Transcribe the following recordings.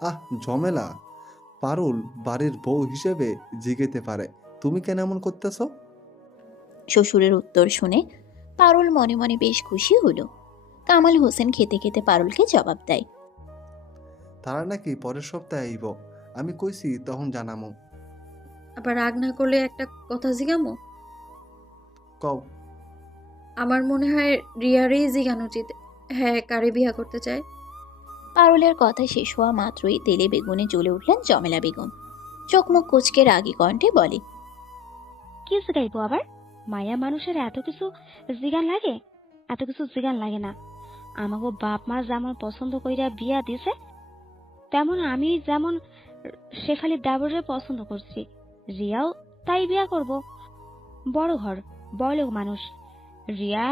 আহ, ঝমেলা। পারুল বাড়ির বউ হিসেবে জিগেতে পারে, তুমি কেন এমন করতেছ? শ্বশুরের উত্তর শুনে পারুল মনে মনে বেশ খুশি হলো। কামাল হোসেন খেতে খেতে পারুলকে জবাব দেয়। তারা নাকি পরের সপ্তাহে আইব, আমি কইছি তখন জানামো। আবার রাগ না করলে একটা কথা জিগামো। কও। আমার মনে হয় রিয়ারই জিগানো উচিত, হ্যাঁ কারে বিয়া করতে চায়। পারুলের কথা শেষ হওয়া মাত্রই তেলে বেগুনে জ্বলে উঠলেন জমেলা বেগম। চোখ মুখ কুচকে রাগী কণ্ঠে বলে, কি জিগাইবো আবার? মায়া মানুষের এত কিছু জিগান লাগে? এত কিছু জিগান লাগে না। আমাগো বাপ মা যেমন পছন্দ কইরা বিয়া দিছে, তেমন আমি যেমন শেফালি দেবরে পছন্দ করছি, রিয়াও তাই বিয়া করব। বড় ঘর, বড়লোক মানুষ। রিয়া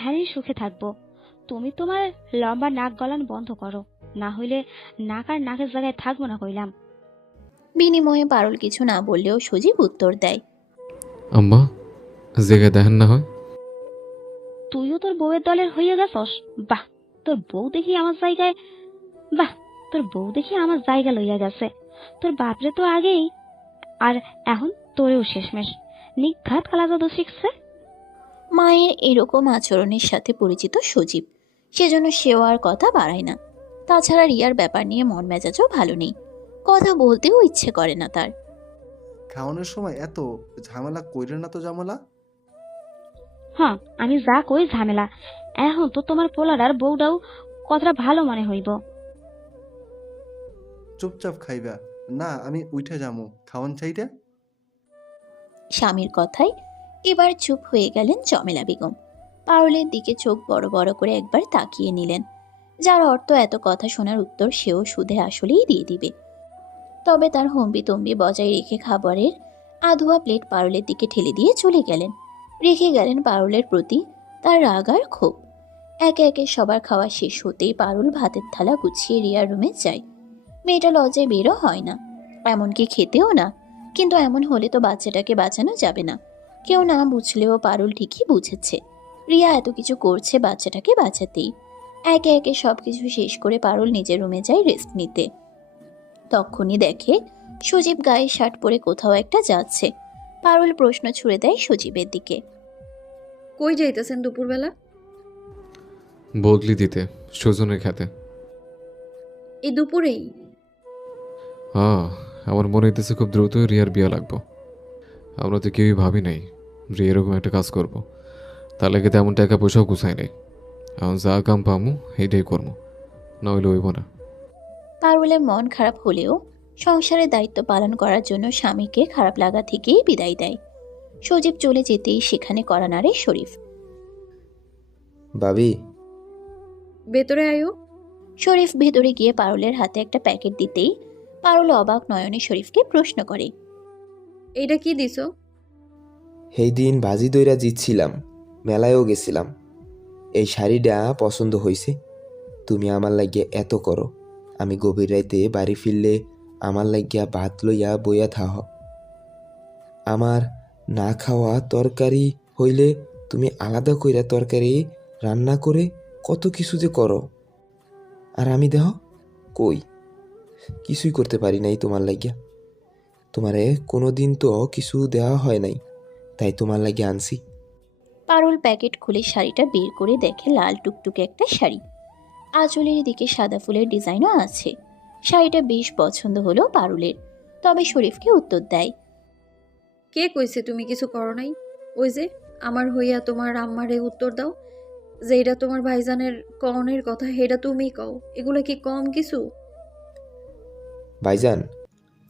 হ্যানি সুখে থাকবো। তুমি তোমার লম্বা নাক গলান বন্ধ করো, না হইলে নাক আর নাকের জায়গায় থাকবো না কইলাম। বিনিময়ে পারুল কিছু না বললেও সজীব উত্তর দেয়, আম্মা, জেগে দেখেন না হয়। তুইও তোর বউয়ের দলের হইয়া গেছস? বাহ, তোর বউ দেখি আমার জায়গায় বাহ, তোর বউ দেখি আমার জায়গা লইয়া গেছে। তোর বাপরে তো আগেই, আর এখন তোরেও শেষমেশ। নিঘাত কালা জাদু শিখছে। মায়ের এরকম আচরণের সাথে পরিচিত সজীব, সেজন্য সেও আর কথা বাড়ায় না। তাছাড়া রিয়ার ব্যাপার নিয়ে মন মেজাজও ভালো নেই, কথা বলতেও ইচ্ছে করে না তার। খাওয়ানোর সময় এত ঝামেলা কইরে না তো জামলা। হ্যাঁ, আমি যা কই ঝামেলা। এখন তো তোমার পোলার বউটাও কথাটা ভালো মনে হইব। চুপচাপ খাইবা, না আমি উঠে যামু খাওয়ান চাইটা। স্বামীর কথায় এবার চুপ হয়ে গেলেন জমেলা বেগম। পারুলের দিকে চোখ বড় বড় করে একবার তাকিয়ে নিলেন, যার অর্থ এত কথা শোনার উত্তর সেও সুদে আসলেই দিয়ে দিবে। তবে তার হম্বিতম্বি বজায় রেখে খাবারের আধোয়া প্লেট পারুলের দিকে ঠেলে দিয়ে চলে গেলেন। রেখে গেলেন পারুলের প্রতি তার রাগ আর ক্ষোভ। একে একে সবার খাওয়া শেষ হতেই পারুল ভাতের থালা গুছিয়ে রিয়ার রুমে যায়। মেয়েটা লজ্জায় বেরো হয় না, এমনকি খেতেও না। কিন্তু এমন হলে তো বাচ্চাটাকে বাঁচানো যাবে না। কেউ না বুঝলেও পারুল ঠিকই বুঝেছে, রিয়া এত কিছু করছে বাচ্চাটাকে বাঁচাতেই। একে একে সবকিছু শেষ করে পারুল নিজের রুমে যায় রেস্ট নিতে। তখনই দেখে সজীব গায়ে শার্ট পরে কোথাও একটা যাচ্ছে। পারুল প্রশ্ন ছুড়ে দেয় সজীবের দিকে। কই যাইতেছেন দুপুরবেলা? বদলি দিতে, সুজনের খেতে। এই দুপুরেই? হ্যাঁ, আমার মনে হইতেছে খুব দ্রুত রিয়ার বিয়া লাগবো। আমরা তো কেউই ভাবি নাই যে এরকম একটা কাজ করব। তার লাগে তেমন টাকা পয়সাও গুছাই নাই। এখন যা কাম পামু এইটাই করবো, না হইলে হইব না। পারুলের মন খারাপ হলেও সংসারের দায়িত্ব পালন করার জন্য স্বামীকে খারাপ লাগা থেকেই বিদায় দেয়। সজীব চলে যেতেই সেখানে কড়া নাড়ে শরীফ। ভাবি, ভেতরে আয়ো। শরীফ ভেতরে গিয়ে পারুলের হাতে একটা প্যাকেট দিতেই পারুল অবাক নয়নে শরীফকে প্রশ্ন করে, এইটা কি দিছো? সেই দিন বাজি দইরা জিতছিলাম, মেলায়ও গেছিলাম। এই শাড়িটা পছন্দ হয়েছে। তুমি আমার লাগিয়া এত করো, আমি গভীর রাইতে বাড়ি ফিরলে আমার লাগিয়া ভাত লইয়া বইয়া থাহ। আমার না খাওয়া তরকারি হইলে তুমি আলাদা কইরা তরকারি রান্না করে কত কিছু যে করো। আর আমি দেহ কই, কিছুই করতে পারি নাই তোমার লাগিয়া। তোমারে কোনো দিন তো কিছু দেওয়া হয় নাই, তাই তোমার লাগিয়া আনছি। পারুল প্যাকেট খুলে শাড়িটা বের করে দেখে লাল টুকটুকে একটা শাড়ি, আঁচলের দিকে সাদা ফুলের ডিজাইনও আছে। শাড়িটা বেশ পছন্দ হলো পারুলের, তবে শরীফকে উত্তর দেয়, কে কইছে তুমি কিছু করো নাই? ওই যে আমার হইয়া তোমার আম্মারে উত্তর দাও, যে এটা তোমার ভাইজানের কনের কথা, হেটা তুমি কও। এগুলো কি কম কিছু? ভাইজান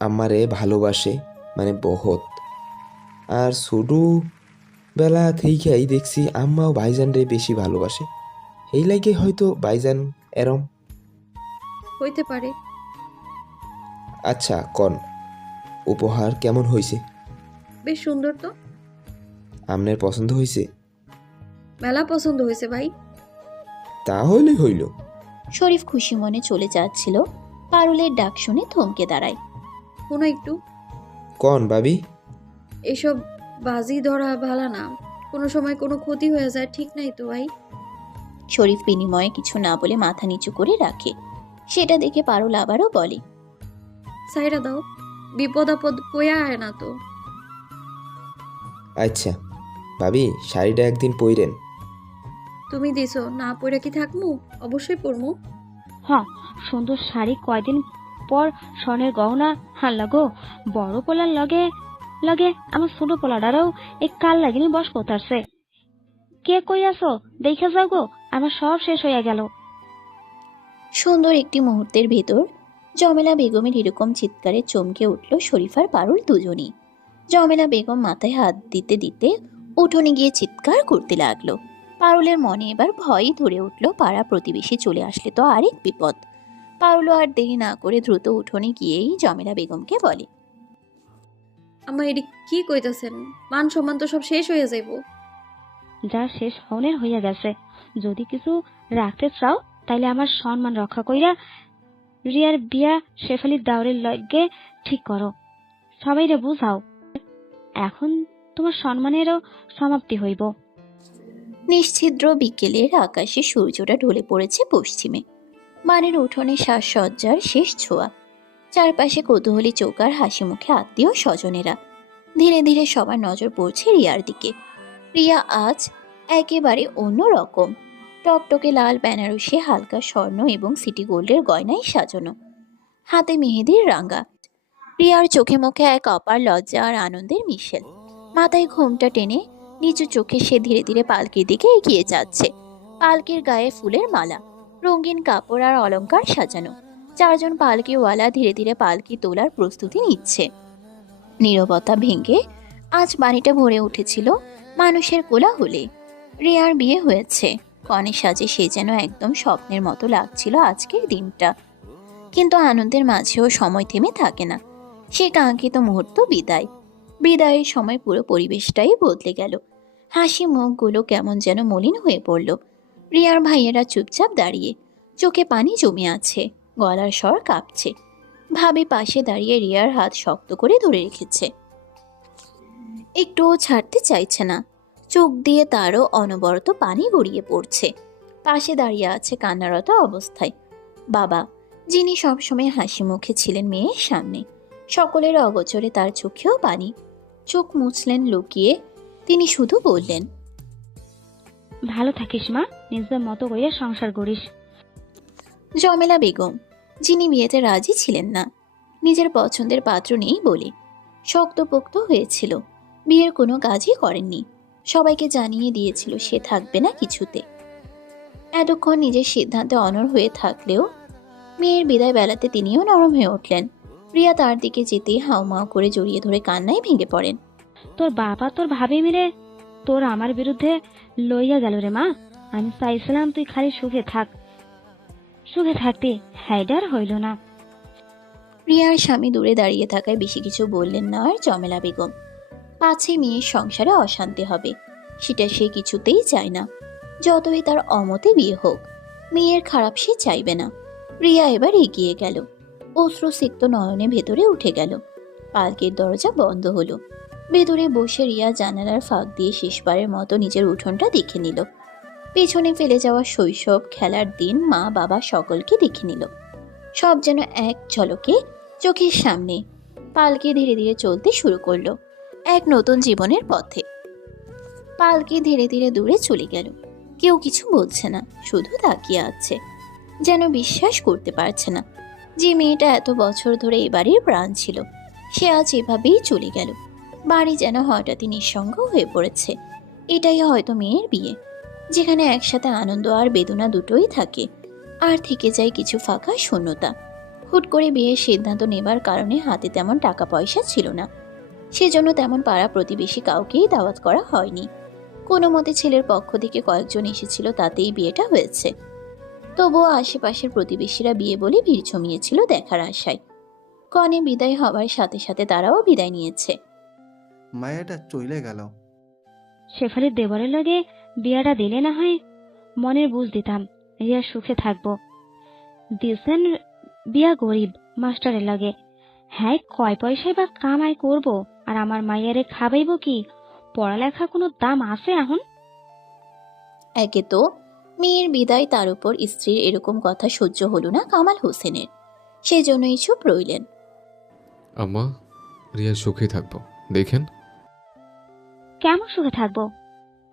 আমারে ভালোবাসে, মানে বহুত। আর ছোটো বেলা থেইকাই দেখছি আম্মাও ভাইজানরে বেশি ভালোবাসে, এই লাগে হয়তো ভাইজান এরম। হইতে পারে। আচ্ছা কন, উপহার কেমন হয়েছে? বেশ সুন্দর তো। আপনার পছন্দ হয়েছে? মেলা পছন্দ হয়েছে ভাই। তাহলে হইল। শরীফ খুশি মনে চলে যাচ্ছিল, পারুলের ডাক শুনে থমকে দাঁড়ায়। শোনো একটু, কন ভাবি। এসব বাজি ধরা ভালা না, কোনো সময় কোনো ক্ষতি হয়ে যায়, ঠিক নাই তো ভাই। শরীফ বিনিময়ে কিছু না বলে মাথা নিচু করে রাখে। সেটা দেখে পারুল আবারও বলে, সাইরা দাও, বিপদ আপদ কইয়া আয় না তো। আচ্ছা ভাবি, শাড়িটা একদিন পইরেন। তুমি দিছো না, পইরা কি থাকমু? অবশ্যই পরমু। হ, সুন্দর শাড়ি কয়দিন পর স্বর্ণের গহনা হাল্লা গো। বড় পোলার লগে লগে আমার ছোট পোলাটারও এই কাল লাগিনি বস কোতারছে। কে কই আছো দেখে যাও গো, আমার সব শেষ হইয়া গেল। সুন্দর একটি মুহূর্তের ভেতর জমেলা বেগমের এরকম চিৎকারে চমকে উঠল শরীফার পারুল দুজনেই। জমেলা বেগম মাথায় হাত দিতে দিতে উঠোনে গিয়ে চিৎকার করতে লাগলো। পারুলের মনে এবার ভয়ই ধরে উঠল, পাড়া প্রতিবেশী চলে আসলে তো আরেক বিপদ। পারুলও আর দেরি না করে দ্রুত উঠোনে গিয়েই জমেলা বেগমকে বলে, আমার এটি কি কইতাছেন? মান সম্মান তো সব শেষ হয়ে যাইব। যা শেষ হনের হইয়া গেছে। যদি কিছু রাখতে চাও তাইলে আমার সম্মান রক্ষা কইরা রিয়ার বিয়া শেফালির দাওরের লগে ঠিক করো। সবাইরে বুঝাও, এখন তোমার সম্মানেরও সমাপ্তি হইব। নিশ্ছিদ্র বিকেলের আকাশে সূর্যটা ঢলে পড়েছে পশ্চিমে। বাড়ির উঠোনে সাজসজ্জার শেষ ছোঁয়া। চারপাশে কৌতূহলী চোখ আর হাসি মুখে আত্মীয় স্বজনেরা। ধীরে ধীরে সবার নজর পড়ছে রিয়ার দিকে। রিয়া আজ একেবারে অন্য রকম। টকটকে লাল বেনারসি, হালকা স্বর্ণ এবং সিটি গোল্ডের গয়নায় সাজানো, হাতে মেহেদির রাঙ্গা। রিয়ার চোখে মুখে এক অপার লজ্জা আর আনন্দের মিশেল। মাথায় ঘোমটা টেনে নিচু চোখে সে ধীরে ধীরে পালকির দিকে এগিয়ে যাচ্ছে। পালকির গায়ে ফুলের মালা, রঙিন কাপড় আর অলংকার সাজানো। চারজন পালকিওয়ালা ধীরে ধীরে পালকি তোলার প্রস্তুতি নিচ্ছে। নীরবতা ভেঙে আজ বাড়িটা ভরে উঠেছিল মানুষের কোলাহলে। রিয়ার বিয়ে হয়েছে। কনে সাজে সে যেন একদম স্বপ্নের মতো লাগছিল আজকের দিনটা। কিন্তু আনন্দের মাঝেও সময় থেমে থাকে না। সে কাঙ্ক্ষিত মুহূর্ত বিদায়। বিদায়ের সময় পুরো পরিবেশটাই বদলে গেল। হাসি মুখগুলো কেমন যেন মলিন হয়ে পড়ল। রিয়ার ভাইয়েরা চুপচাপ দাঁড়িয়ে, চোখে পানি জমে আছে, গলার স্বর কাঁপছে। ভাবি পাশে দাঁড়িয়ে রিয়ার হাত শক্ত করে ধরে রেখেছে, একটুও ছাড়তে চাইছে না। চোখ দিয়ে তারও অনবরত পানি গড়িয়ে পড়ছে। পাশে দাঁড়িয়ে আছে কান্নারত অবস্থায় বাবা, যিনি সবসময় হাসি মুখে ছিলেন মেয়ের সামনে। সকলের অগোচরে তার চোখেও পানি। চোখ মুছলেন লুকিয়ে। তিনি শুধু বললেন, ভালো থাকিস মা, নিজের মতো কইরা সংসার করিস। জমেলা বেগম, যিনি বিয়েতে রাজি ছিলেন না, নিজের পছন্দের পাত্র নেই বলে শক্তপোক্ত হয়েছিল, বিয়ের কোনো কাজই করেননি। সবাইকে জানিয়ে দিয়েছিল সে থাকবে না কিছুতে। এতক্ষণ নিজের সিদ্ধান্তে অনড় হয়ে থাকলেও মেয়ের বিদায় বেলাতে তিনিও নরম হয়ে উঠলেন। রিয়া তার দিকে যেতেই হাউমাউ করে জড়িয়ে ধরে কান্নায় ভেঙে পড়েন। তোর বাবা তোর ভাবি মিলে তোর আমার বিরুদ্ধে লইয়া গেল রে মা। আমি চাইছিলাম তুই খালি সুখে থাক, সুখে থাকতে হাইডার হইল না। রিয়ার স্বামী দূরে দাঁড়িয়ে থাকায় বেশি কিছু বললেন না আর জমেলা বেগম। পাছে মেয়ের সংসারে অশান্তি হবে, সেটা সে কিছুতেই চায় না। যতই তার অমতে বিয়ে হোক, মেয়ের খারাপ সে চাইবে না। রিয়া এবার এগিয়ে গেল। অশ্রুসিক্ত নয়নে ভেতরে উঠে গেল। পালকির দরজা বন্ধ হলো। ভেতরে বসে রিয়া জানালার ফাঁক দিয়ে শেষবারের মতো নিজের উঠোনটা দেখে নিল। পেছনে ফেলে যাওয়া শৈশব, খেলার দিন, মা বাবা সকলকে দেখে নিল। সব যেন এক ঝলকে চোখের সামনে। পালকি ধীরে ধীরে চলতে শুরু করলো এক নতুন জীবনের পথে। পালকি ধীরে ধীরে দূরে চলে গেল। কেউ কিছু বলছে না, শুধু তাকিয়ে আছে, যেন বিশ্বাস করতে পারছে না যে মেয়েটা এত বছর ধরে এ বাড়ির প্রাণ ছিল, সে আজ এভাবেই চলে গেল। বাড়ি যেন হঠাৎই নিঃসঙ্গ হয়ে পড়েছে। এটাই হয়তো মেয়ের বিয়ে, যেখানে একসাথে আনন্দ আর বেদনা দুটোই থাকে, আর থেকে যায় কিছু ফাঁকা শূন্যতা। হুট করে বিয়ের সিদ্ধান্ত নেবার কারণে হাতে তেমন টাকা পয়সা ছিল না, সেজন্য তেমন পাড়া প্রতিবেশী কাউকেই দাওয়াত করা হয়নি। কোনো মতে ছেলের পক্ষ থেকে কয়েকজন এসেছিল, তাতেই বিয়েটা হয়েছে। তবুও আশেপাশের প্রতিবেশীরা বিয়ে বলে ভিড় জমিয়েছিল দেখার আশায়। কনে বিদায় হওয়ার সাথে সাথে তারাও বিদায় নিয়েছে। মায়াটা চলে গেল। শেফালির দেবরের লগে বিয়াটা দিলে না হয় মনের বুঝ দিতাম, রিয়া সুখে থাকবো। দিছেন বিয়া গরিব মাস্টারের লাগে। হ্যাঁ, কয় পয়সায় বা কামাই করব, আর আমার মাইয়ারে খাবাইব কি? পড়ালেখা কোনো দাম আছে এখন? একে তো মেয়ের বিদায় তার উপর স্ত্রীর এরকম কথা সহ্য হলো না কামাল হোসেনের, সেজন্যই চুপ রইলেন। আম্মা, রিয়া সুখেই থাকবো, দেখেন। কেমন সুখে থাকবো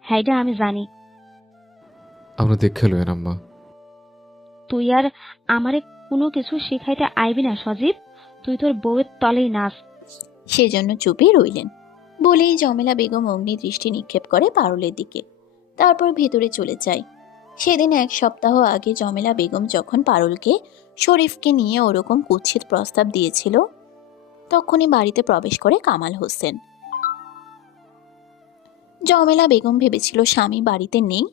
হ্যাঁটা আমি জানি। আমরা দেখে লইন আম্মা। তুই আর আমারে কোনো কিছু শিখাইতে আইবি না সজীব, তুই তোর বউয়ের তলেই নাচ। সেজন্য চুপই রইলেন। বলেই জমেলা বেগম অগ্নি দৃষ্টি নিক্ষেপ করে পারুলের দিকে, তারপর ভেতরে চলে যায়। সেদিন 1 সপ্তাহ আগে জমেলা বেগম যখন পারুলকে শরীফকে নিয়ে ওরকম কুৎসিত প্রস্তাব দিয়েছিল, তখনই বাড়িতে প্রবেশ করে কামাল হোসেন। জমেলা বেগম ভেবেছিল স্বামী বাড়িতে নেই,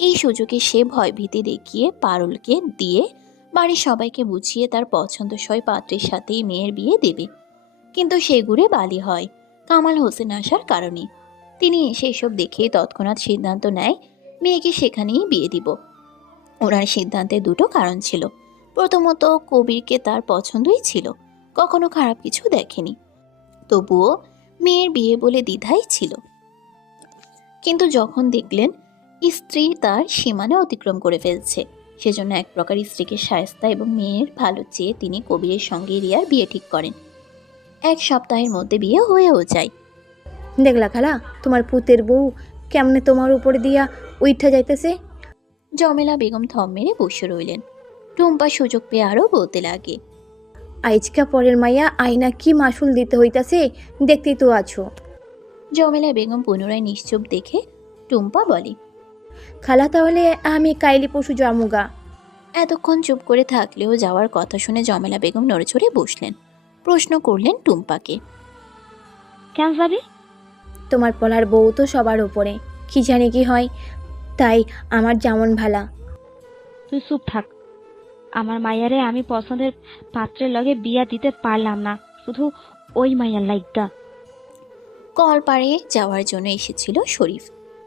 এই সুযোগে সে ভয়ভীতি দেখিয়ে পারুলকে দিয়ে বাড়ির সবাইকে বুঝিয়ে তার পছন্দসই পাত্রের সাথেই মেয়ের বিয়ে দেবে। কিন্তু সেগুড়ে বালি হয় কামাল হোসেন আসার কারণে। তিনি এসে এসব দেখেই তৎক্ষণাৎ সিদ্ধান্ত নেয় মেয়েকে সেখানেই বিয়ে দিব। ওনার সিদ্ধান্তে 2টো কারণ ছিল। প্রথমত, কবিরকে তার পছন্দই ছিল, কখনো খারাপ কিছু দেখেনি, তবুও মেয়ের বিয়ে বলে দ্বিধাই ছিল। কিন্তু যখন দেখলেন স্ত্রী তার সীমানা অতিক্রম করে ফেলছে, সেজন্য এক প্রকার স্ত্রীকে শায়েস্তা এবং মেয়ের ভালো চেয়ে তিনি কবিরের সঙ্গে রিয়ার বিয়ে ঠিক করেন। 1 সপ্তাহের মধ্যে বিয়ে হয়েও যায়। দেখলা খালা, তোমার পুতের বউ কেমনে তোমার উপরে দিয়া উইঠা যাইতেছে। জমেলা বেগম থম মেরে বসে রইলেন। টুম্পা সুযোগ পেয়ে আরও বলতে লাগে, আইজকা পরের মাইয়া আইনা কি মাসুল দিতে হইতাছে, দেখতেই তো আছো। জমেলা বেগম পুনরায় নিশ্চুপ দেখে টুম্পা বলে, খালা তাহলে আমি কাইলি পশু জামুগা। এতক্ষণ চুপ করে থাকলেও যাওয়ার কথা শুনে জমেলা বেগম নড়েচড়ে বসলেন। প্রশ্ন করলেন টুম্পাকে, কেন যাবি? তোমার পলার বউ তো সবার উপরে, কি জানি কি হয়, তাই আমার যেমন ভালা। তুই চুপ থাক। আমার মাইয়ারে আমি পছন্দের পাত্রের লগে বিয়া দিতে পারলাম না, শুধু ওই মাইয়ার লাইগা। কল পাড়ে যাওয়ার জন্য এসেছিল শরীফ।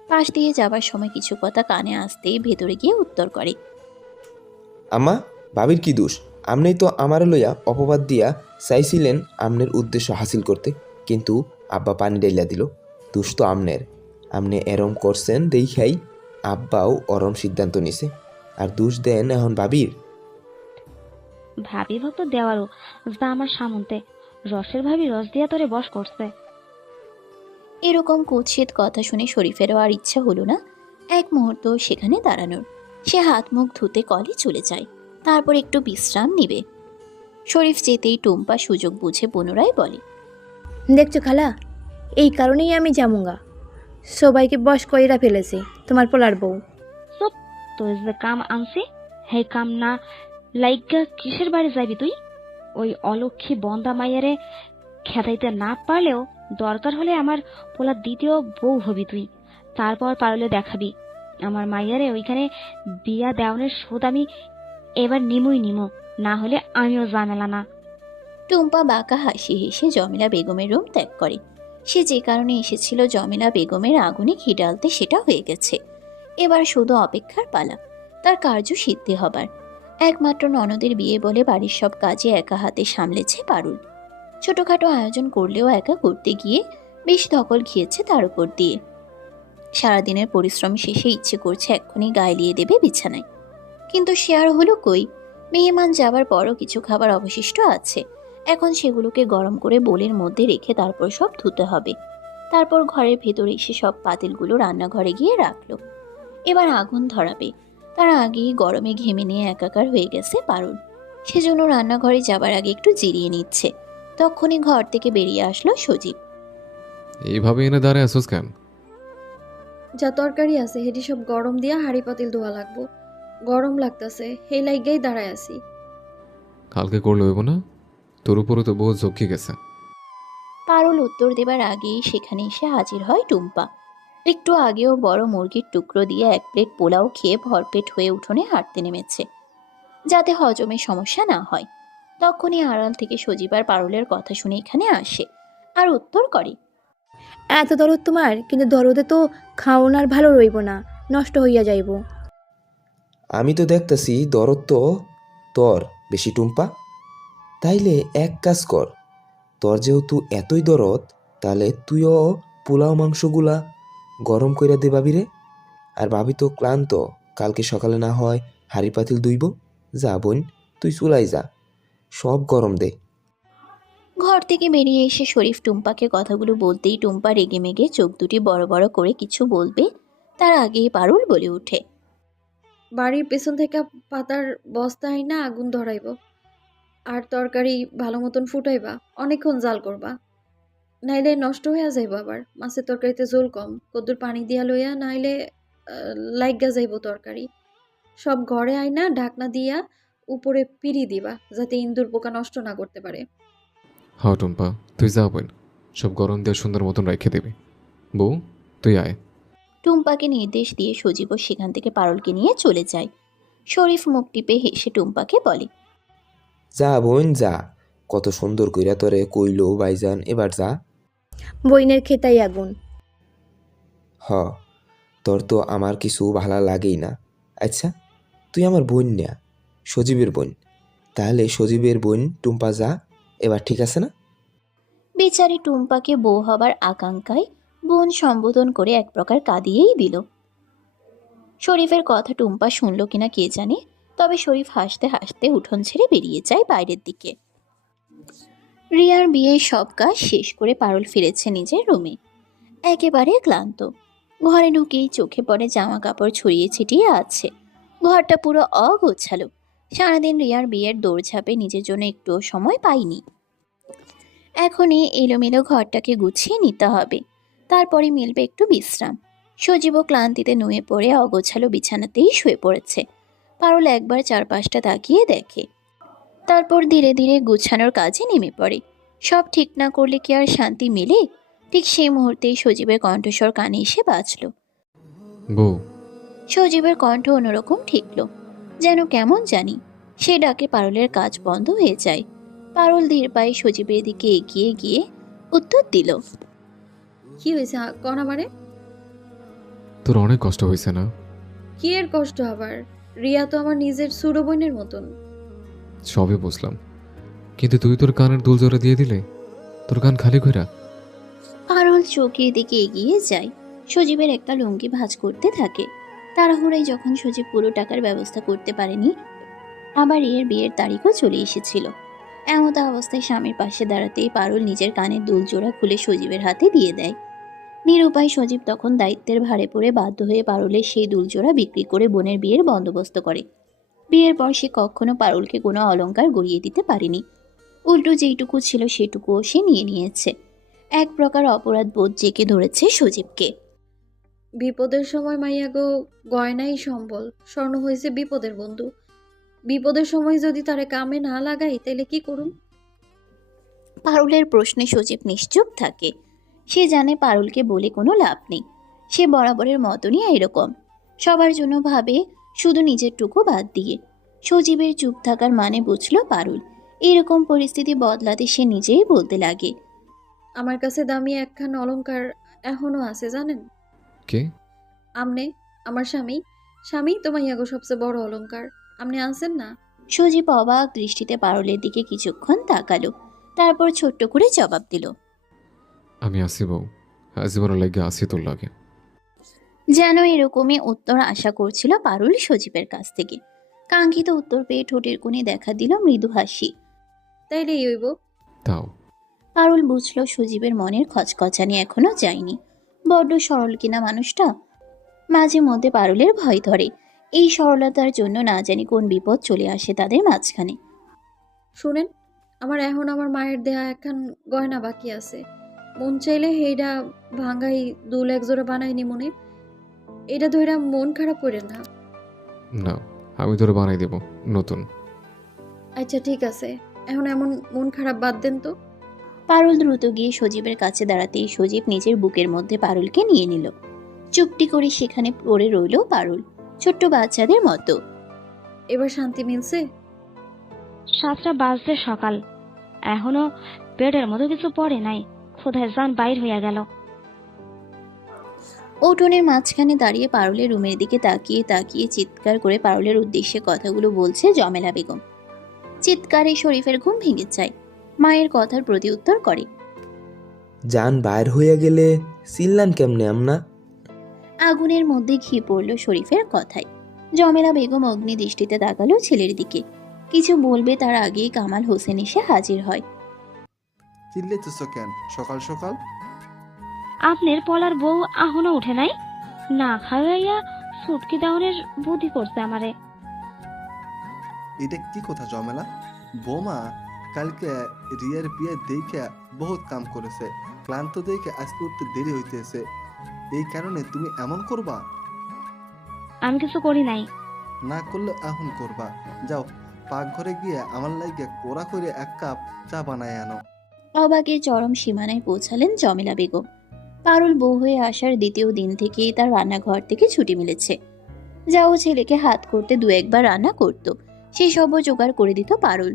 পাশ দিয়ে যাবার সময় কিছু কথা কানে আসতেই ভেতরে গিয়ে উত্তর করে, আম্মা, ভাবির কি দোষ? আমনেই তো আমারে লইয়া অপবাদ দিয়া চাইছিলেন আমনের উদ্দেশ্য হাসিল করতে, কিন্তু আব্বা পানি ডাইলা দিল। দোষ তো আমনের। আমনে এরম করছেন দেখাই আব্বাও অরম সিদ্ধান্ত নিছে, আর দোষ দেন এখন ভাবির। ভাবি ভক্ত দেওয়ারও যা আমার সামন্তে, রসের ভাবি রস দিয়া তোরে বশ করছে। এরকম কুৎসিত কথা শুনে শরীফেরও আর ইচ্ছা হলো না এক মুহূর্ত সেখানে দাঁড়ানোর। সে হাত মুখ ধুতে কলে চলে যায়, তারপর একটু বিশ্রাম নিবে। শরীফ যেতেই টুম্পা সুযোগ বুঝে পুনরায় বলে, দেখছো খালা, এই কারণেই আমি জামুগা। সবাইকে বশ কইরা ফেলেছে তোমার পোলার বউ। চুপ, তুই যে কাম আনছি হে কাম না লাইগা কিসের বাড়ি যাবি তুই? ওই অলক্ষী বন্দা মাইয়ারে খেদাইতে না পারলেও দরকার হলে আমার পোলা দ্বিতীয় বউ হবি তুই। তারপর পারলে দেখাবি আমার মাইয়ারে ওইখানে বিয়া দেওয়ানের শোধ আমি এবার নিমো, না হলে আমিও জামেলা না। টুম্পা বাঁকা হাসি হেসে জমিলা বেগমের রুম ত্যাগ করে। সে যে কারণে এসেছিল জমিলা বেগমের আগুনে ঘি ডালতে, সেটা হয়ে গেছে। এবার শুধু অপেক্ষার পালা তার কার্য সিদ্ধি হবার। একমাত্র ননদের বিয়ে বলে বাড়ির সব কাজে একা হাতে সামলেছে পারুল। ছোটখাটো আয়োজন করলেও একা করতে গিয়ে বেশ ধকল খেয়েছে তার উপর দিয়ে। সারাদিনের পরিশ্রম শেষে ইচ্ছে করছে এক্ষুনি গায়ে লিয়ে দেবে বিছানায়, কিন্তু সে আর হলো কই। মেহমান যাবার পরও কিছু খাবার অবশিষ্ট আছে, এখন সেগুলোকে গরম করে বোলের মধ্যে রেখে তারপর সব ধুতে হবে। তারপর ঘরের ভেতরে এসে সব পাতিলগুলো রান্নাঘরে গিয়ে রাখলো। এবার আগুন ধরাবে, তার আগেই গরমে ঘেমে নিয়ে একাকার হয়ে গেছে পারুল। সেজন্য রান্নাঘরে যাবার আগে একটু জিরিয়ে নিচ্ছে। তখনই ঘর থেকে বেরিয়ে আসলো সজীব। এইভাবে এনে দাঁড়ায় আসোস কেন? যা তরকারি আছে হেডি সব গরম দিয়া হাড়ি পাতিল ধোয়া লাগবো, গরম লাগতাছে, হে লাইগাই দাঁড়ায় আছি। কালকে করলে হইব না? তোর উপরে তো বহু ঝক্কি গেছে। পারুল উত্তর দেবার আগেই সেখানে এসে হাজির হয় টুম্পা। একটু আগেও বড় মুরগির টুকরো দিয়ে 1 প্লেট পোলাও খেয়ে ভরপেট হয়ে উঠোনে হাঁটতে নেমেছে, যাতে হজমের সমস্যা না হয়। তখনই আড়াল থেকে সজীব আর পারুলের কথা শুনে এখানে আসে আর উত্তর করে, এত দরদ তোমার, কিন্তু দরদে তো খাওনার ভালো রইব না, নষ্ট হইয়া যাইব। আমি তো দেখতাছি দরদ তো তোর বেশি টুম্পা। তাইলে এক কাজ কর, তোর যেহেতু এতই দরদ, তাহলে তুইও পোলাও মাংসগুলা গরম কইরা দে ভাবিরে। আর ভাবি তো ক্লান্ত, কালকে সকালে না হয় হাঁড়ি পাতিল ধুইব। যা বোন, তুই চুলাই যা, সব গরম দে। ঘর থেকে বেরিয়ে এসে শরীফ টুম্পাকে কথাগুলো বলতেই টুম্পা রেগে মেগে চোখ দুটি বড় বড় করে কিছু বলবে তার আগেই পারুল বলে ওঠে। বাড়ির পেছন থেকে পাতার বস্তায় না আগুন ধরাইব, আর তরকারি ভালো মতন ফুটাইবা, অনেকক্ষণ জাল করবা, নাইলে নষ্ট হইয়া যাইব। আবার মাছের তরকারিতে ঝোল কম, কদ্দুর পানি দিয়া লইয়া, নাইলে লাইগা যাইব তরকারি। সব ঘরে আইনা ঢাকনা দিয়া উপরে পিড়ি দিবা, যাতে ইন্দুর পোকা নষ্ট না করতে পারে। হ্যাঁ টুম্পা, তুই যা বোন, সব গরম দিয়ে সুন্দর মতন রেখে দিবি। বউ, তুই আয়। টুম্পাকে নির্দেশ দিয়ে সজীবও সেখান থেকে পারুলকে নিয়ে চলে যায়। শরীফ মুখ টিপে হেসে টুম্পাকে বলে, যা বোন যা, কত সুন্দর কইরা তোরে কইলো ভাইজান, এবার যা। বইনের খেতাই আগুন। হ, তোর তো আমার কিছু ভালো লাগেই না। আচ্ছা, তুই আমার বোন না, সজীবের বোন। তাহলে সজীবের বোন টুম্পা যা, এবার ঠিক আছে না? বেচারি টুম্পাকে বউ হবার আকাঙ্ক্ষায় বোন সম্বোধন করে এক প্রকার কাঁদিয়েই দিল। শরীফের কথা টুম্পা শুনল কিনা কে জানে, তবে শরীফ হাসতে হাসতে উঠোন ছেড়ে বেরিয়ে যায় বাইরের দিকে। রিয়ার বিয়ের সব কাজ শেষ করে পারুল ফিরেছে নিজের রুমে, একেবারে ক্লান্ত। ঘরে ঢুকেই চোখে পড়ে জামা কাপড় ছড়িয়ে ছিটিয়ে আছে, ঘরটা পুরো অগোছালো। সারাদিন রিয়ার বিয়ের দৌড়ঝাঁপে নিজের জন্য একটুও সময় পাইনি। এখনই এলোমেলো ঘরটাকে গুছিয়ে নিতে হবে, তারপরে মিলবে একটু বিশ্রাম। সজীব ক্লান্তিতে নুয়ে পড়ে অগোছালো বিছানাতেই শুয়ে পড়েছে। পারুল একবার চারপাশটা তাকিয়ে দেখে, তারপর ধীরে ধীরে গুছানোর কাজে নেমে পড়ে। সব ঠিক না করলে কি আর শান্তি মেলে? ঠিক সেই মুহূর্তেই সজীবের কণ্ঠস্বর কানে এসে বাজল। বউ, সজীবের কণ্ঠ অন্যরকম ঠিকল, যেন কেমন জানি। সে ডাকে পারুলের কাজ বন্ধ হয়ে যায়। পারুল ধীর পায়ে সজীবের দিকে এগিয়ে গিয়ে উত্তর দিল, কি হয়েছে কন আমারে? তোর অনেক কষ্ট হয়েছে না? কি এর কষ্ট আবার? রিয়া তো আমার নিজের ছোট বোনের মতন। সবই বুঝলাম, কিন্তু তুই তোর কানের দুল জোড়া দিয়ে দিলে, তোর কান খালি কইরা। পারুল চোখের দিকে এগিয়ে যায়। সজীবের একটা লুঙ্গি ভাঁজ করতে থাকে। তাড়াহুড়োয় যখন সজীব পুরো টাকার ব্যবস্থা করতে পারেনি, আবার এর বিয়ের তারিখও চলে এসেছিল। এমত অবস্থায় স্বামীর পাশে দাঁড়াতেই পারুল নিজের কানের দুল জোড়া খুলে সজীবের হাতে দিয়ে দেয়। নিরুপায় সজীব তখন দায়িত্বের ভারে পড়ে বাধ্য হয়ে পারুলের সেই দুলজোড়া বিক্রি করে বোনের বিয়ের বন্দোবস্ত করে। বিয়ের পর সে কখনো পারুলকে কোনো অলংকার গড়িয়ে দিতে পারেনি, উল্টো যেইটুকু ছিল সেটুকুও সে নিয়ে নিয়েছে। এক প্রকার অপরাধ বোধ জেঁকে ধরেছে সজীবকে। বিপদের সময় মাইয়া গো গয়নাই সম্বল, স্বর্ণ হয়েছে বিপদের বন্ধু। বিপদের সময় যদি তারে কামে না লাগাই তাইলে কি করুম? পারুলের প্রশ্নে সজীব নিশ্চুপ থাকে। সে জানে পারুলকে বলে কোনো লাভ নেই। সে বরাবরের মতনই এরকম, সবার জন্য ভাবে, শুধু নিজেরটুকু বাদ দিয়ে। সজীবের চুপ থাকার মানে বুঝল পারুল। এরকম পরিস্থিতি বদলাতে সে নিজেই বলতে লাগে, আমার কাছে দামি একখান অলংকার এখনো আছে জানেন? কে? আমনে, আমার স্বামী। স্বামী তো মাইয়া গো সবচেয়ে বড় অলংকার। আপনি আনছেন না? সজীব অবাক দৃষ্টিতে পারুলের দিকে কিছুক্ষণ তাকালো, তারপর ছোট্ট করে জবাব দিল, আমি আসি বউ, জীবনের লাগে আসি তোর লাগে। যেন এরকমই উত্তর আশা করছিল পারুল সজীবের কাছ থেকে। কাঙ্ক্ষিত উত্তর পেয়ে ঠোঁটের কোণে দেখা দিল মৃদু হাসি। তাইলেই হইব। তাও পারুল বুঝল সজীবের মনের খচখচানি এখনো যায়নি। বড্ড সরল কিনা মানুষটা। মাঝে মধ্যে পারুলের ভয় ধরে, এই সরলতার জন্য না জানি কোন বিপদ চলে আসে তাদের মাঝখানে। শুনেন, আমার এখন আমার মায়ের দেয়া একখান গয়না বাকি আছে। মন চাইলে হেইডা ভাঙ্গাই দুল এক জোড়া বানাইনি মনে। এটা ধইরা মন খারাপ করে না। না, আমি তোরে বানাই দেব নতুন। আচ্ছা ঠিক আছে, এখন এমন মন খারাপ বাদ দেন তো। পারুল দ্রুত গিয়ে সজীবের কাছে দাঁড়াতেই সজীব নিজের বুকের মধ্যে পারুলকে নিয়ে নিল। চুপটি করে সেখানে পড়ে রইল পারুল, ছোট্ট বাচ্চাদের মতো। এবার শান্তি মিলছে? 7টা বাজতে সকাল, এখনো পেটের মতো কিছু পড়ে নাই। কোথায় যান বাইর হইয়া গেল। উঠোনের মাঝখানে দাঁড়িয়ে পারুলের রুমের দিকে তাকিয়ে তাকিয়ে চিৎকার করে পারুলের উদ্দেশ্যে কথাগুলো বলছে জমেলা বেগম। চিৎকারে শরীফের ঘুম ভেঙে যায়। মায়ের কথার প্রতি উত্তর করে, জান বাইর হইয়া গেলে চিল্লান কেমনে আমনা? আগুনের মধ্যে ঘি পড়ল শরীফের কথায়। জমেলা বেগম অগ্নি দৃষ্টিতে তাকালো ছেলের দিকে। কিছু বলবে তার আগেই কামাল হোসেন এসে হাজির হয়। চিল্লেতেছ কেন সকাল সকাল? আপনার পলার বউ এখনো উঠে নাই? না খাওয়াইয়া সুটকি দাউনের বুদ্ধি করছে আমারে। এটা কি কথা জমেলা? বৌমা কালকে রিয়ার বিয়ে দেখে বহুত কাম করেছে, ক্লান্ত দেখে আজকে উঠতে দেরি হইতেছে, এই কারণে তুমি এমন করবা? আমি কিছু করি নাই। না করলে এখন করবা। যাও পাকঘরে গিয়ে আমার লাগে কোড়া করে এক কাপ চা বানায় আনো। অবাকের চরম সীমানায় পৌঁছালেন জমেলা বেগম। পারুল বউ হয়ে আসার দ্বিতীয় দিন থেকেই তার রান্নাঘর থেকে ছুটি মিলেছে। যাও ছেলেকে হাত করতে দু একবার রান্না করত, সেই সবও জোগাড় করে দিত পারুল।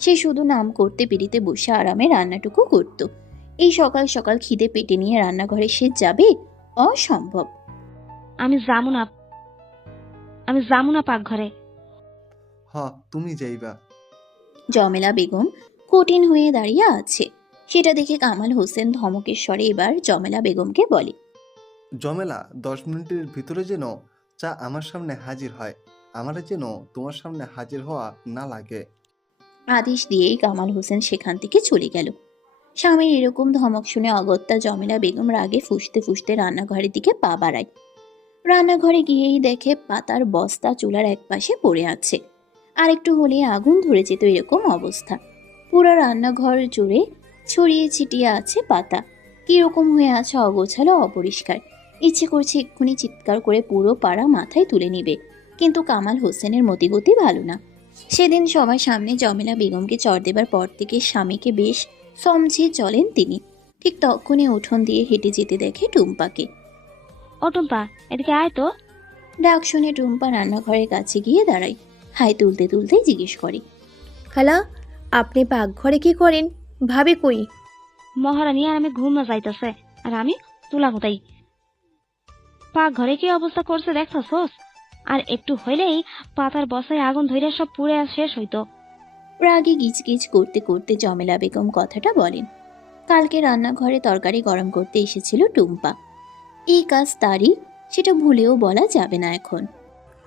সে শুধু নাম করতে পিড়িতে বসে আরামে রান্নাটুকু করত। এই সকাল সকাল খিদে পেটে নিয়ে রান্নাঘরে সে যাবে? অসম্ভব। আমি যামু না পাকঘরে। হ তুমি যাইবা। জমেলা বেগম কঠিন হয়ে দাঁড়িয়ে আছে। সেটা দেখে কামাল হোসেন ধমকের স্বরে এবার জমেলা বেগমকে বলে, জমেলা 10 মিনিটের ভিতরে যেন চা আমার সামনে হাজির হয়, আমার যেন তোমার সামনে হাজির হওয়া না লাগে। আদেশ দিয়েই কামাল হোসেন সেখান থেকে চলে গেল। স্বামীর এরকম ধমক শুনে অগত্যা জমেলা বেগম রাগে ফুঁসতে ফুঁসতে রান্নাঘরের দিকে পা বাড়ায়। রান্নাঘরে গিয়েই দেখে পাতার বস্তা চুলার একপাশে পড়ে আছে। আর একটু হলে আগুন ধরে যেত এরকম অবস্থা। পুরো রান্নাঘর জুড়ে ছড়িয়ে ছিটিয়ে আছে পাতা। কিরকম হয়ে আছে অগোছালো, অপরিষ্কার। ইচ্ছে করছে এক্ষুনি চিৎকার করে পুরো পাড়া মাথায় তুলে নিবে, কিন্তু কামাল হোসেনের মতিগতি ভালো না। সেদিন সবার সামনে জমেলা বেগমকে চড় দেবার পর থেকে স্বামীকে বেশ সমঝিয়ে চলেন তিনি। ঠিক তখনই উঠোন দিয়ে হেঁটে যেতে দেখে টুম্পাকে। ও টুম্পা, এদিকে আয় তো। ডাক শুনে টুম্পা রান্নাঘরের কাছে গিয়ে দাঁড়ায়। হাই তুলতে তুলতে জিজ্ঞেস করে, খালা, আপনি পাকঘরে কি করেন? ভাবি কই? মহারানী আর আমি ঘুমা যাইতেছে, আর আমি তুলা কোথাই। পাকঘরে কি অবস্থা করছে দেখছস? আর একটু হইলেই পাতার বসায় আগুন ধইরা সব পুড়ে শেষ হইতো। রাগে গিজগিজ করতে করতে জমেলা বেগম কথাটা বলেন। কালকে রান্নাঘরে তরকারি গরম করতে এসেছিল টুম্পা। এই কাজ তারই, সেটা ভুলেও বলা যাবে না এখন।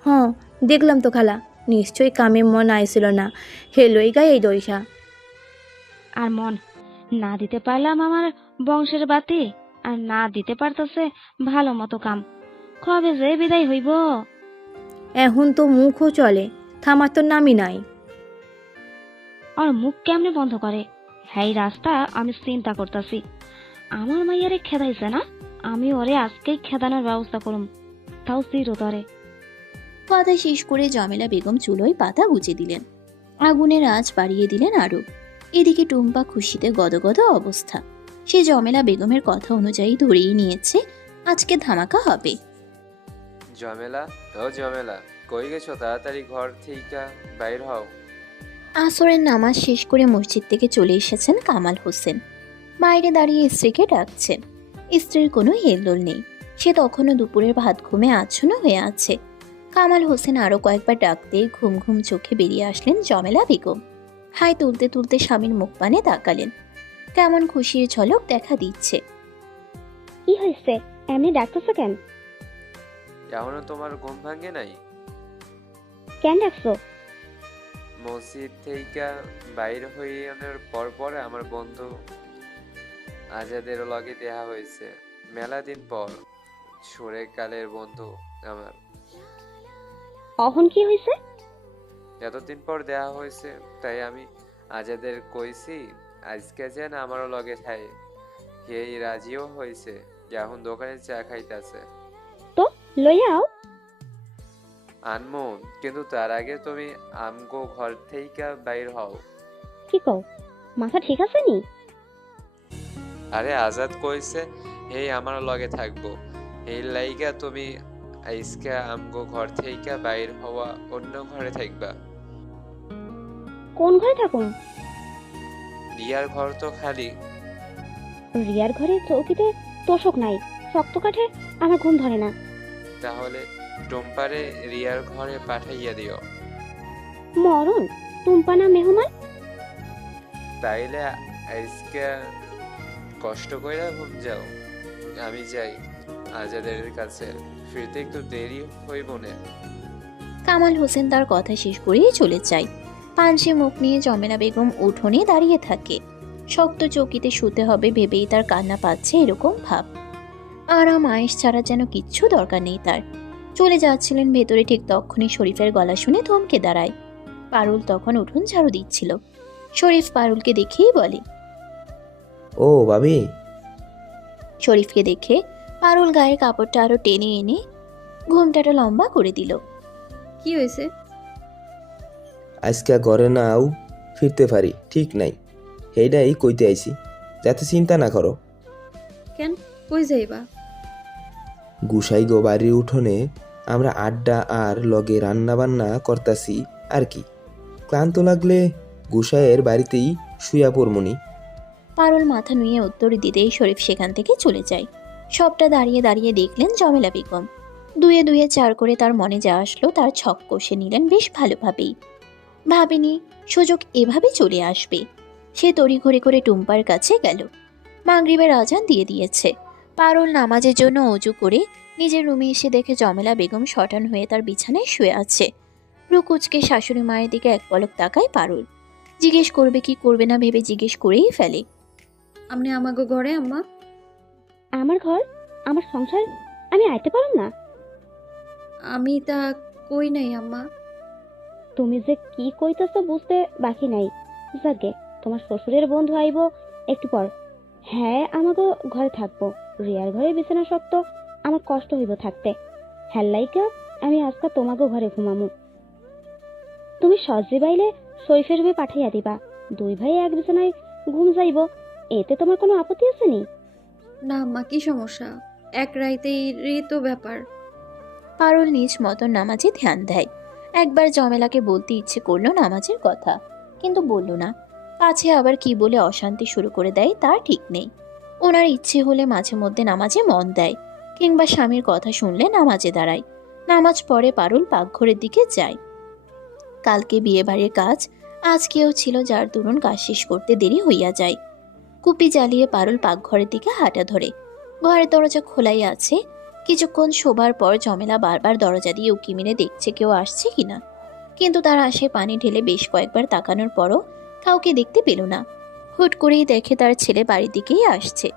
হ্যাঁ, দেখলাম তো খালা, নিশ্চয়ই কামে মন আইছিল না, হেলই গায়ে এই দইসা। আর মন না দিতে পারলাম আমার বংশের বাতি, আর না দিতে পারতেছে ভালো মতো কাম। কবে যে বিদায় হইব? এখন তো মুখও চলে, থামার তো নামই নাই। আর মুখ কেমনে বন্ধ করে, হ্যাঁ রাস্তা আমি চিন্তা করতেছি। আমার মাইয়ারে খেদাইছে না, আমি ওরে আজকেই খেদানোর ব্যবস্থা করুম, তাও চিরতরে। কথা শেষ করে জমেলা বেগম চুলোয় পাতা গুজে দিলেন। আগুনের আঁচ বাড়িয়ে দিলেন আরো। এদিকে টুম্পা খুশিতে গদগদ অবস্থা। সে জমেলা বেগমের কথা অনুযায়ী ধরেই নিয়েছে আজকে ধামাকা হবে। জমেলা, ও জমেলা, কই গেছো? তাড়াতাড়ি ঘর থেকে বাইর হও। আসরের নামাজ শেষ করে মসজিদ থেকে চলে এসেছেন কামাল হোসেন। বাইরে দাঁড়িয়ে স্ত্রীকে ডাকছেন। স্ত্রীর কোনো হেলদোল নেই, সে তখনও দুপুরের ভাত ঘুমে আচ্ছন্ন হয়ে আছে। কামাল হোসেন আরো কয়েকবার ডাকতে ঘুম ঘুম চোখে বেরিয়ে আসলেন জমেলা বেগম। হাই তুলতে তুলতে স্বামীর মুখ পানে তাকালেন। কেমন খুশির ঝলক দেখা দিচ্ছে। কি হয়েছে, এমনি ডাকতেছো কেন? এখনো তোমার ঘুম ভাঙে নাই? কেন ডাকছো? মসজিদ থেকে বাইর হইয়ানোর পর আমার বন্ধু আজাদের লগে দেখা হয়েছে। মেলা দিন পর, সুরে কালের বন্ধু আমার। অহন কি হয়েছে? এতদিন পর দেখা হয়েছে, তাই আমি আজাদের কইছি আজকে যেন আমারও লগে খাই। এই রাজিও হয়েছে, এখন দোকানে চা খাইতেছে। তো লইয়াও আনমো, কিন্তু তার আগে তুমি আমগো ঘর থেকে বাইর হও। কি কও, মাথা ঠিক আছে নি? আরে আজাদ কইছে এই আমার লগে থাকবো, এই লাইগা তুমি আজকে আমগো ঘর থেকে বাইর হওয়া অন্য ঘরে থাকবা। কোন ঘরে থাকুম? রিয়ার ঘর তো খালি। রিয়ার ঘরে চৌকিতে তোষক নাই, শক্ত কাঠে আমার ঘুম ধরে না। তাহলে টুম্পারে রিয়ার ঘরে পাঠাইয়া দিও। মরণ, টুম্পা না মেহমান? তাইলে আজকে কষ্ট কইরা ঘুম যাও, আমি যাই আজাদের কাছে, ফিরতে একটু দেরি হইব না। কামাল হোসেন তার কথা শেষ করেই চলে যায়। পাঞ্চে মুখ নিয়ে জমেলা বেগম উঠোনে দাঁড়িয়ে থাকে। শক্ত চৌকিতে শুতে হবে ভেবেই তার কান্না পাচ্ছে এরকম ভাব। আরাম আয়েশ ছাড়া যেন কিচ্ছু দরকার নেই তার। চলে যাচ্ছিলেন ভেতরে, ঠিক তখনই শরীফের গলা শুনে থমকে দাঁড়ায়। পারুল তখন উঠোন ঝাড়ু দিচ্ছিল। শরীফ পারুলকে দেখেই বলে, ও ভাবি, শরীফকে দেখে পারুল গায়ের কাপড়টা আরো টেনে এনে ঘুমটাটা লম্বা করে দিল। কি হয়েছে? আজকে ঘরে নাও ফিরতে পারি ঠিক নাই, সেইটাই কইতে আইছি, যাতে চিন্তা না করো। কেন, কই যাইবা? গুসাই গো বাড়ির উঠোনে আমরা আড্ডা আর লগে রান্না বান্না করতাছি আর কি। ক্লান্ত লাগলে গুসাইয়ের বাড়িতেই শুয়া পড়মনি। পারুল মাথা নুয়ে উত্তর দিতেই শরীফ সেখান থেকে চলে যায়। সবটা দাঁড়িয়ে দাঁড়িয়ে দেখলেন জমেলা বেগম। দুয়ে দুয়ে চার করে তার মনে যা আসলো তার ছক কষে নিলেন বেশ ভালোভাবেই। ভাবেনি সুযোগ এভাবে চলে আসবে। সে তড়িঘড়ি করে টুম্পার কাছে গেল। মাগরিবের আজান দিয়ে দিয়েছে। পারুল নামাজের জন্য অজু করে নিজের রুমে এসে দেখে জমেলা বেগম শটান হয়ে তার বিছানায় শুয়ে আছে। রুকুচকে শাশুড়ি মায়ের দিকে এক পলক তাকায় পারুল। জিজ্ঞেস করবে কি করবে না ভেবে জিজ্ঞেস করেই ফেলে, আপনি আমাগো ঘরে আম্মা? আমার ঘর, আমার সংসার, আমি আইতে পারলাম না? আমি তা কই নাই আম্মা। তুমি যে কি কইতেছো বুঝতে বাকি নাই। যাকে তোমার শ্বশুরের বন্ধু আইব একটু পর, হ্যাঁ আমাকে ঘরে থাকবো। রিয়ার ঘরে বিছানা শক্ত, আমার কষ্ট হইব থাকতে। হেল্লাইকা আমি আজকে তোমাকে ঘরে ঘুমামু। তুমি সজরি বাইলে শরীফের রুমে পাঠাইয়া দিবা। দুই ভাই এক বিছানায় ঘুম যাইব, এতে তোমার কোনো আপত্তি আছে নি? না আম্মা, কি সমস্যা? এক রাইতেই তো ব্যাপার। পারুল নিজ মতন নামাজে ধ্যান দেয়। একবার জমেলাকে বলতে ইচ্ছে করলো নামাজের কথা, কিন্তু বলল না। পাছে আবার কি বলে অশান্তি শুরু করে দেয় তার ঠিক নেই। ওনার ইচ্ছে হলে মাঝে মধ্যে নামাজে মন দেয়, কিংবা স্বামীর কথা শুনলে নামাজে দাঁড়ায়। নামাজ পড়ে পারুল পাকঘরের দিকে যায়। কালকে বিয়ে বাড়ির কাজ আজকেও ছিল, যার দরুন কাজ শেষ করতে দেরি হইয়া যায়। কুপি জ্বালিয়ে পারুল পাকঘরের দিকে হাঁটা ধরে। ঘরের দরজা খোলাই আছে। কিছুক্ষণ শোবার পর জমেলা বারবার দরজা দিয়ে উকি মেরে দেখছে কেউ আসছে কিনা, কিন্তু তার আশায় পানি ঢেলে বেশ কয়েকবার তাকানোর পরও কাউকে দেখতে পেল না। হুট করেই দেখে তার ছেলে বাড়ির দিকেই আসছে।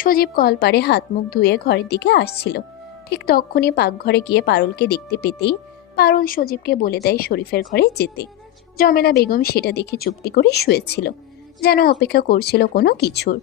সজীব কলপারে হাত মুখ ধুয়ে ঘরের দিকে আসছিল। ঠিক তখনই পাকঘরে গিয়ে পারুলকে দেখতে পেতেই পারুল সজীবকে বলে দেয় শরীফের ঘরে যেতে। জমেলা বেগম সেটা দেখে চুপটি করে শুয়েছিল, যেন অপেক্ষা করছিল কোনো কিছুর।